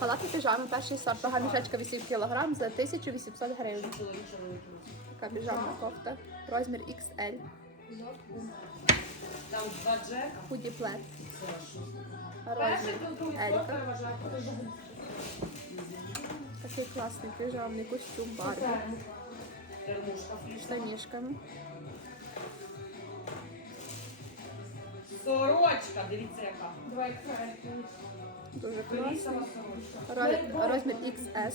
Халати піжами, перший сорт, вага мішечка 8 кг за 1800 гривень. Така піжамна кофта, розмір XL, худі плед, розмір Елька. Такий класний піжамний костюм Барбі, штанішками. Сорочка, дивіться яка. Дуже класний. Флісова сорочка. Розмір XS,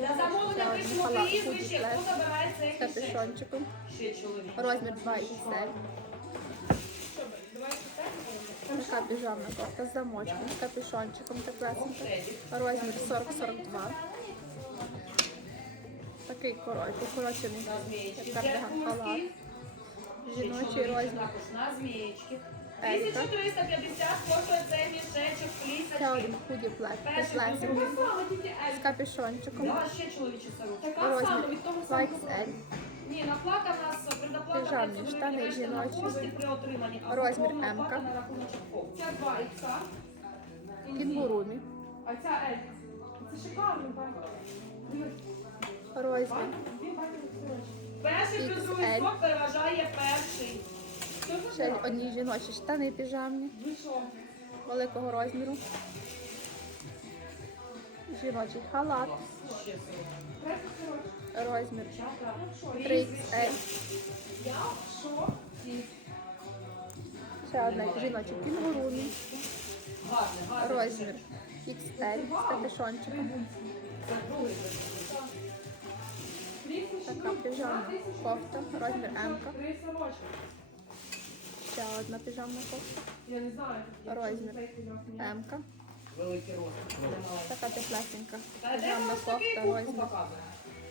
На замовлення пишемо прізвище, хто забирає цей з капюшончиком, Ще чоловік. розмір 2XL. Така піжамна кофта з замочком, з капюшончиком теплесенька. Розмір 40-42. Такий короткий, укорочений як кардиган халат. Жіночий розмір. На змієчки. 1350 коштує цей мішечок, Ще флісочки. один худі плед, Перший тут з капюшончиком. Да, ще чоловічі сорочки. Розмір 2XL. Ні, наплата в нас предоплата. 500 штани на жіночі. кошти при отриманні. А Розмір потім М-ка. на рахуночок ФОП. Ця 2 ікса, Кінгурумі. а ця Елька. Це шикарно, бачите. Розмір. Перший плюс другий XL. переважає перший. Ще одні жіночі штани піжамні Ви що? великого розміру. Жіночий халат, сорочка. розмір Що? 3XL. Я? Що? Ще одна жіноча гарний. Розмір XL з капюшончиком. Другий. Така піжамна кофта, розмір М. Ще одна піжамна кофта. Розмір. М. Великий розмір. Така теплесенька піжамна кофта, розмір?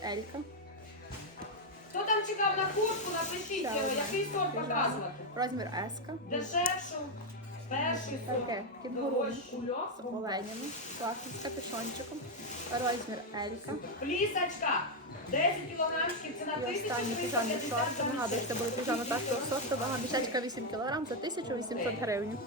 L. Хто там чекав на куртку, напишіть, який сорт показувати. Розмір S. Дешевшу, перший. Таке кінгурумі Дорожчу. з оленями, класний з капюшончиком, розмір L. Плісочка. 10 кілограмчиків, ціна І останні піжамні 1350 шорти. Нагадую, це були піжами першого сорту, вага мішечка 8 кг за 1800 гривень.